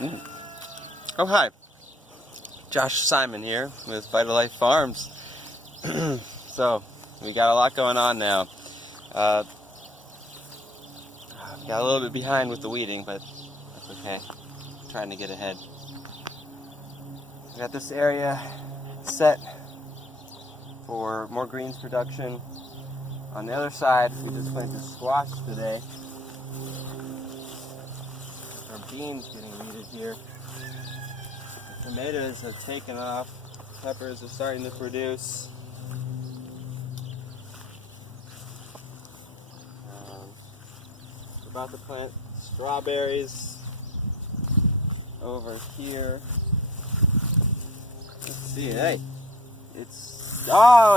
Oh, hi. Josh Simon here with Vital Life Farms. So, we got a lot going on now. Got a little bit behind with the weeding, but that's okay. Trying to get ahead. We got this area set for more greens production. On the other side, we just planted squash today. Our beans getting weeded here. The tomatoes have taken off. Peppers are starting to produce. We're about to plant strawberries over here. Let's see. Hey, it's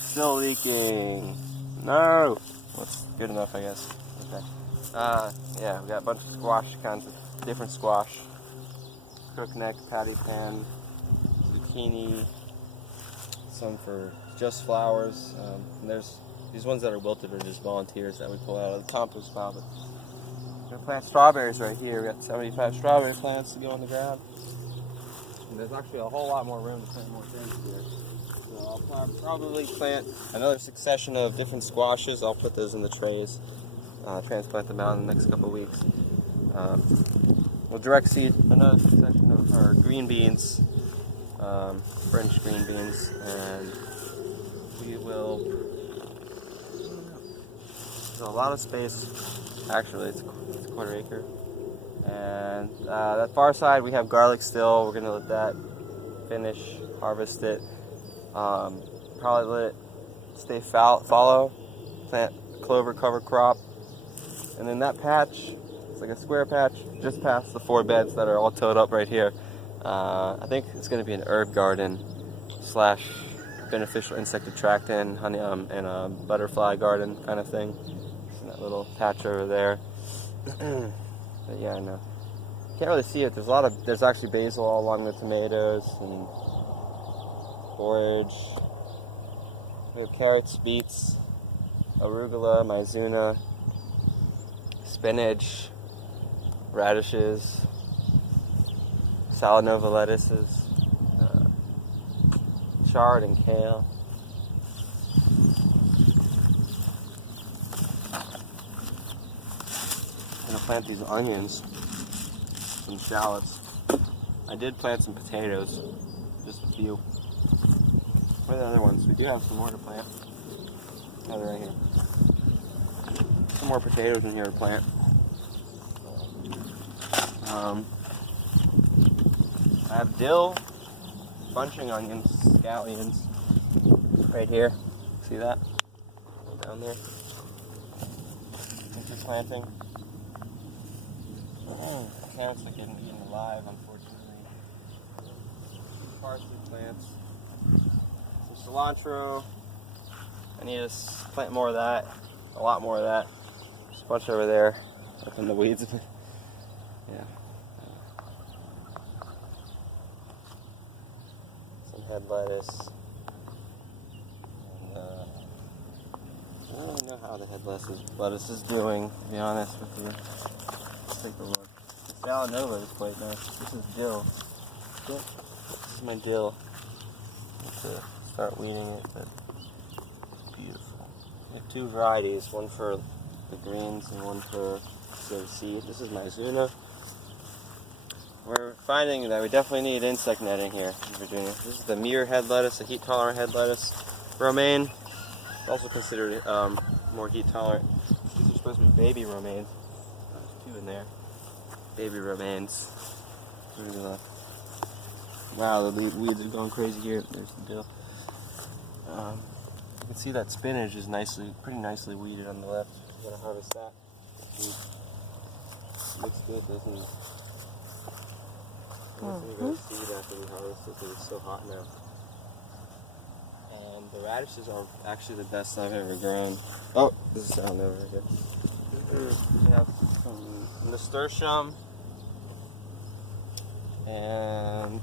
still leaking. No, well, it's good enough, I guess. Okay. Yeah, we got a bunch of squash, kinds of different squash. Crookneck, patty pan, zucchini, some for just flowers. And there's these ones that are wilted are just volunteers that we pull out of the compost pile. But we're gonna plant strawberries right here. We got 75 strawberry plants to go on the ground. And there's actually a whole lot more room to plant more things here. So I'll probably plant another succession of different squashes. I'll put those in the trays, transplant them out in the next couple of weeks. We'll direct seed another succession of our green beans, French green beans, and we will. There's a lot of space. Actually, it's a quarter acre. And that far side, we have garlic still. We're gonna let that finish, harvest it. Probably let it stay fallow. Plant clover cover crop, and then that patch. It's like a square patch just past the 4 beds that are all tilled up right here. I think it's going to be an herb garden / beneficial insect attractant, honey, and a butterfly garden kind of thing. Just that little patch over there. But yeah, I know. Can't really see it. There's actually basil all along the tomatoes and borage. We have carrots, beets, arugula, mizuna, spinach, radishes, Salanova lettuces, chard and kale. I'm gonna plant these onions, some shallots. I did plant some potatoes, just a few. Where are the other ones? We do have some more to plant. Oh, they're right here. Some more potatoes in here to plant. I have dill, bunching onions, scallions, right here. See that? Down there. Into planting. Carrots are getting eaten alive, unfortunately. Parsley plants. Some cilantro. I need to plant more of that. A lot more of that. There's a bunch over there, up in the weeds. Yeah. Some head lettuce. And, I don't really know how the head lettuce is doing, to be honest with you. Let's take a look. The Salanova is quite nice. This is dill. This is my dill. I have to start weeding it, but it's beautiful. I have 2 varieties, one for the greens and one for the seed. This is mizuna. We're finding that we definitely need insect netting here in Virginia. This is the Muir head lettuce, a heat-tolerant head lettuce. Romaine, also considered more heat-tolerant. These are supposed to be baby romaines. There's 2 in there. Baby romaines. Wow, the weeds are going crazy here. There's the dill. You can see that spinach is pretty nicely weeded on the left. I'm gonna harvest that. Looks good, doesn't it? I'm going to seed after we harvest it because it's so hot now. And the radishes are actually the best I've ever grown. Oh, this is sound over here. We have some nasturtium. And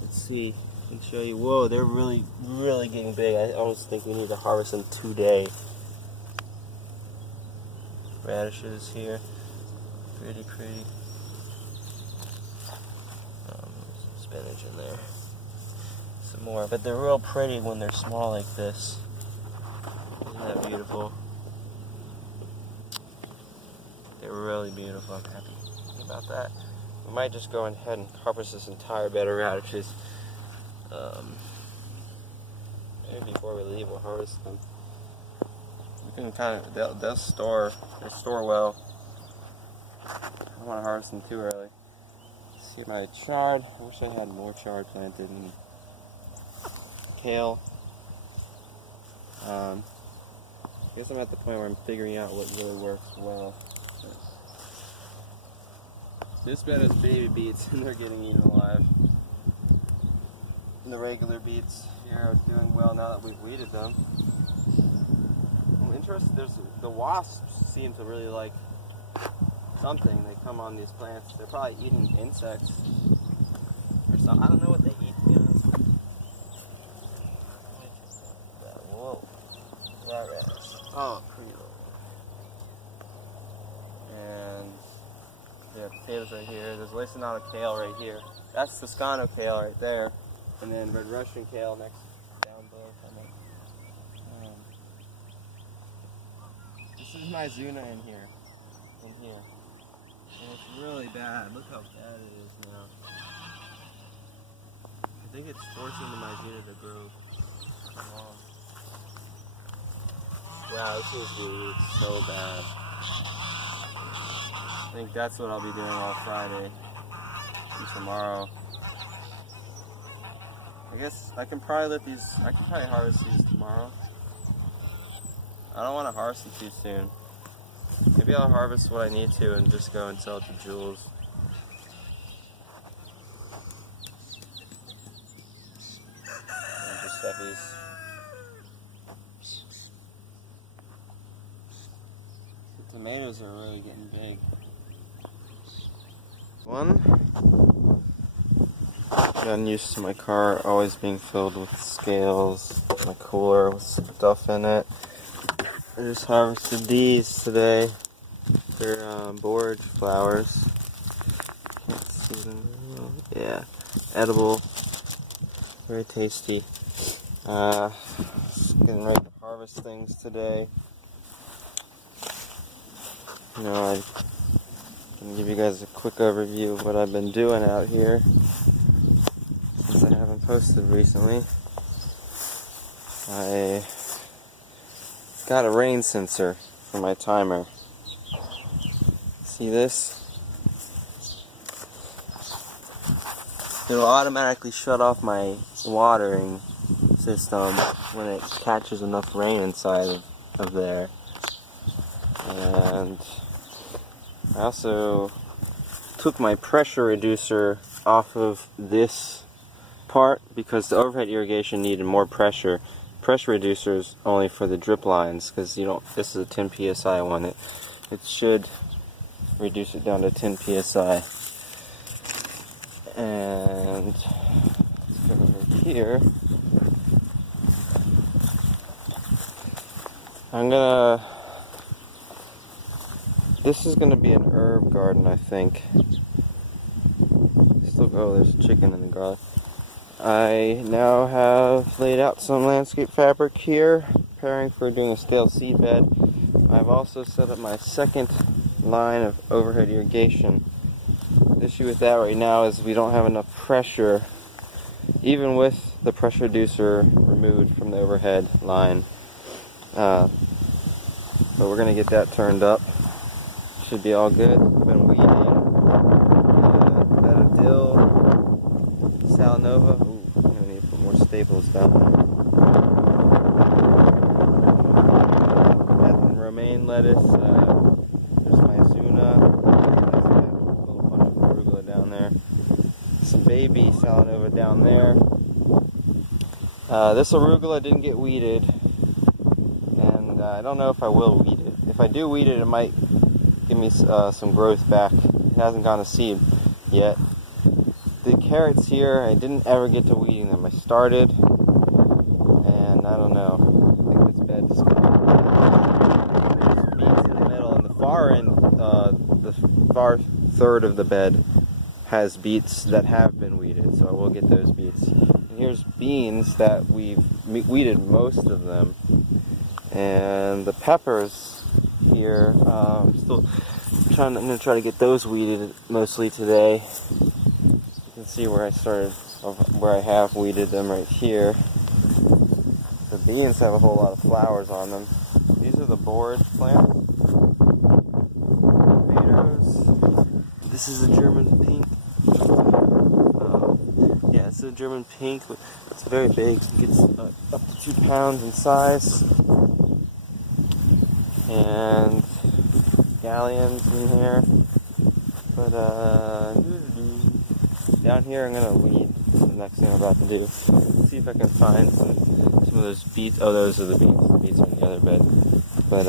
let's see, I can show you. Whoa, they're really, really getting big. I almost think we need to harvest them today. Radishes here. Pretty. spinach in there. Some more, but they're real pretty when they're small like this. Isn't that beautiful? They're really beautiful. I'm happy about that. We might just go ahead and harvest this entire bed of radishes. Maybe before we leave, we'll harvest them. We can kind of, they store well. I don't want to harvest them too early. See my chard. I wish I had more chard planted. And kale. I guess I'm at the point where I'm figuring out what really works well. This bed has baby beets and they're getting eaten alive. And the regular beets here are doing well now that we've weeded them. I'm interested, the wasps seem to really like something. They come on these plants. They're probably eating insects or something. I don't know what they eat, to be honest. Whoa. That is. Oh, pretty little. And yeah, potatoes right here. There's Lacinato kale right here. That's Toscano kale right there. And then red Russian kale next down below. This is my Zuna in here. And it's really bad. Look how bad it is now. I think it's forcing the Mizuna to grow long. Wow, this is so bad. I think that's what I'll be doing all Friday and tomorrow. I guess I can probably harvest these tomorrow. I don't want to harvest them too soon. Maybe I'll harvest what I need to and just go and sell it to Jules. And Giuseppe's. The tomatoes are really getting big. Gotten used to my car always being filled with scales, my cooler with stuff in it. I just harvested these today. They're borage flowers. Can't see them very well. Yeah, edible, very tasty. Getting ready to harvest things today. You know, I can give you guys a quick overview of what I've been doing out here since I haven't posted recently. I got a rain sensor for my timer. See this? It'll automatically shut off my watering system when it catches enough rain inside of there. And I also took my pressure reducer off of this part because the overhead irrigation needed more pressure. Pressure reducer is only for the drip lines because this is a 10 psi one. It should reduce it down to 10 psi. And let's go over here. This is gonna be an herb garden, I think. There's a chicken in the garlic. I now have laid out some landscape fabric here, preparing for doing a stale seed bed. I've also set up my second line of overhead irrigation. The issue with that right now is we don't have enough pressure, even with the pressure reducer removed from the overhead line. But we're going to get that turned up. Should be all good. I've been weeding. Bed of dill, Salanova. Ooh, I'm going to need to put more staples down there. And romaine lettuce. There's my Zuna. A little bunch of arugula down there. Some baby Salanova down there. This arugula didn't get weeded. And I don't know if I will weed it. If I do weed it, it might give me some growth back. It hasn't gone to seed yet. The carrots here, I didn't ever get to weeding them. I started, and I don't know. I think this bed is going. There's beets in the middle, and the far end, the far third of the bed has beets that have been weeded. so I will get those beets. And here's beans that we've weeded most of them. And the peppers here, I'm going to try to get those weeded mostly today. You can see where I started, where I have weeded them right here. The beans have a whole lot of flowers on them. These are the borage plants. Tomatoes. This is a German pink. Yeah, it's a German pink. It's very big. It gets up to 2 pounds in size. And galleons in here. But down here I'm gonna weed. This is the next thing I'm about to do. See if I can find some of those beets. Oh, those are the beets. The beets are in the other bed. But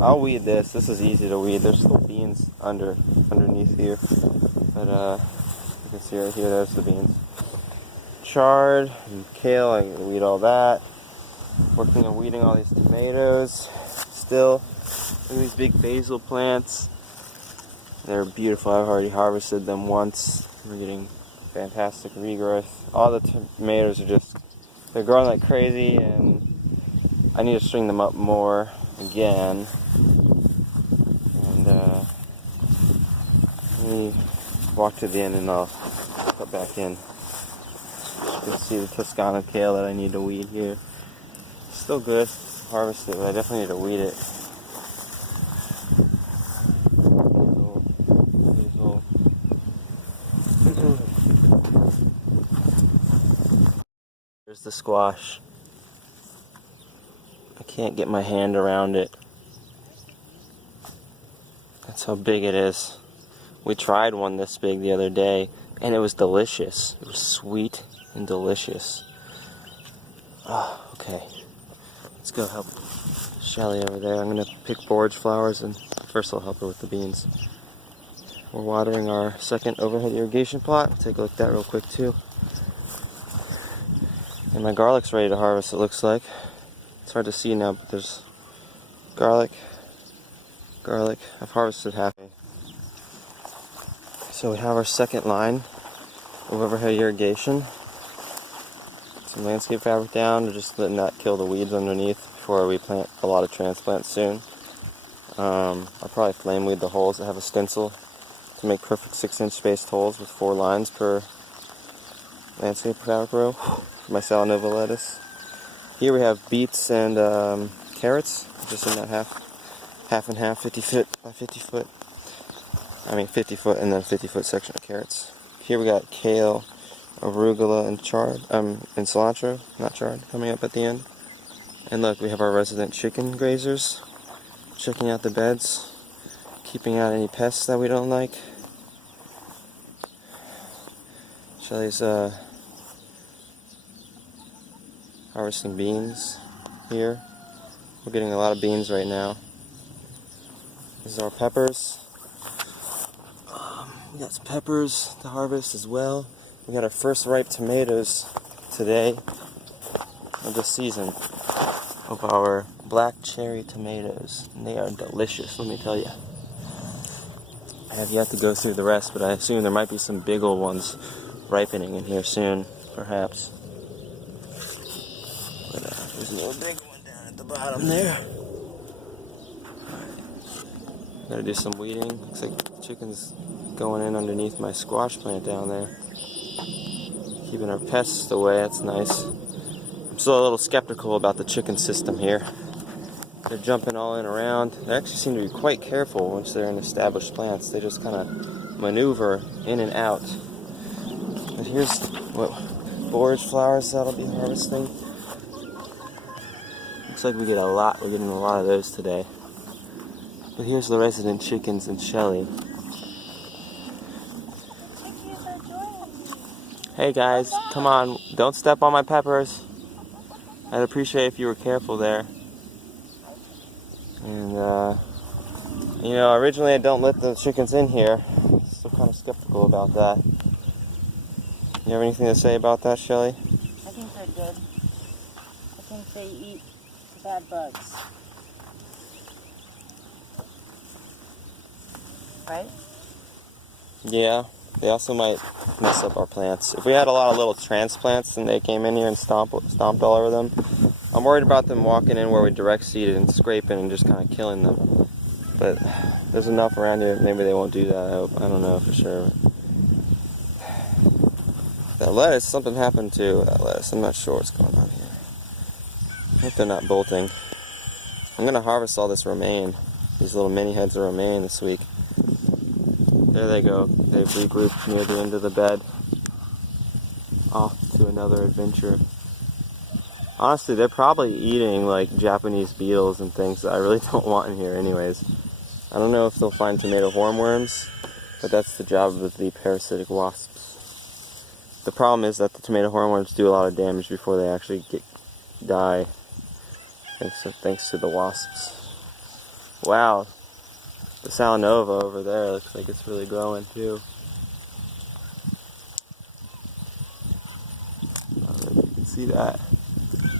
I'll weed this. This is easy to weed. There's still beans underneath here. But you can see right here, there's the beans. Chard and kale, I can weed all that. Working on weeding all these tomatoes. Still, look at these big basil plants. They're beautiful. I've already harvested them once. We're getting fantastic regrowth. All the tomatoes are they're growing like crazy, and I need to string them up more again. And let me walk to the end and I'll put back in. You can see the Toscana kale that I need to weed here. Still good. Harvest it, but I definitely need to weed it. There's the squash. I can't get my hand around it. That's how big it is. We tried one this big the other day, and it was delicious. It was sweet and delicious. Oh, okay. Let's go help Shelly over there. I'm going to pick borage flowers, and first I'll help her with the beans. We're watering our second overhead irrigation plot. We'll take a look at that real quick too. And my garlic's ready to harvest, it looks like. It's hard to see now, but there's garlic. I've harvested half. So we have our second line of overhead irrigation. Some landscape fabric down, we're just letting that kill the weeds underneath before we plant a lot of transplants soon. I'll probably flame weed the holes that have a stencil to make perfect 6-inch spaced holes with 4 lines per landscape fabric row for my Salanova lettuce. Here we have beets and carrots, just in that half and half, 50 foot by 50 foot. I mean 50 foot and then 50 foot section of carrots. Here we got kale, arugula, and chard, and cilantro, not chard, coming up at the end. And look, we have our resident chicken grazers checking out the beds, keeping out any pests that we don't like. Shelly's harvesting beans here. We're getting a lot of beans right now. These are our peppers. We got some peppers to harvest as well. We got our first ripe tomatoes today of the season of our black cherry tomatoes. And they are delicious, let me tell you. I have yet to go through the rest, but I assume there might be some big old ones ripening in here soon, perhaps. But there's a little big one down at the bottom there. Alright. Gotta do some weeding. Looks like the chicken's going in underneath my squash plant down there. Keeping our pests away, that's nice. I'm still a little skeptical about the chicken system here. They're jumping all in around. They actually seem to be quite careful once they're in established plants. They just kind of maneuver in and out. But here's what borage flowers that'll be harvesting. Looks like we get a lot. We're getting a lot of those today. But here's the resident chickens and Shelly. Hey guys, come on, don't step on my peppers. I'd appreciate if you were careful there. And you know, originally I don't let the chickens in here. Still kind of skeptical about that. You have anything to say about that, Shelly? I think they're good. I think they eat bad bugs. Right? Yeah, They also might mess up our plants. If we had a lot of little transplants and they came in here and stomped all over them, I'm worried about them walking in where we direct seeded and scraping and just kind of killing them. But there's enough around here, maybe they won't do that, I hope. I don't know for sure. That lettuce, something happened to that lettuce. I'm not sure what's going on here. I hope they're not bolting. I'm going to harvest all this romaine, these little mini heads of romaine this week. There they go. They've regrouped near the end of the bed. Off to another adventure. Honestly, they're probably eating like Japanese beetles and things that I really don't want in here anyways. I don't know if they'll find tomato hornworms, but that's the job of the parasitic wasps. The problem is that the tomato hornworms do a lot of damage before they actually die. Thanks to the wasps. Wow. The Salanova over there looks like it's really growing too. I don't know if you can see that.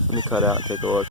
Let me cut out and take a look.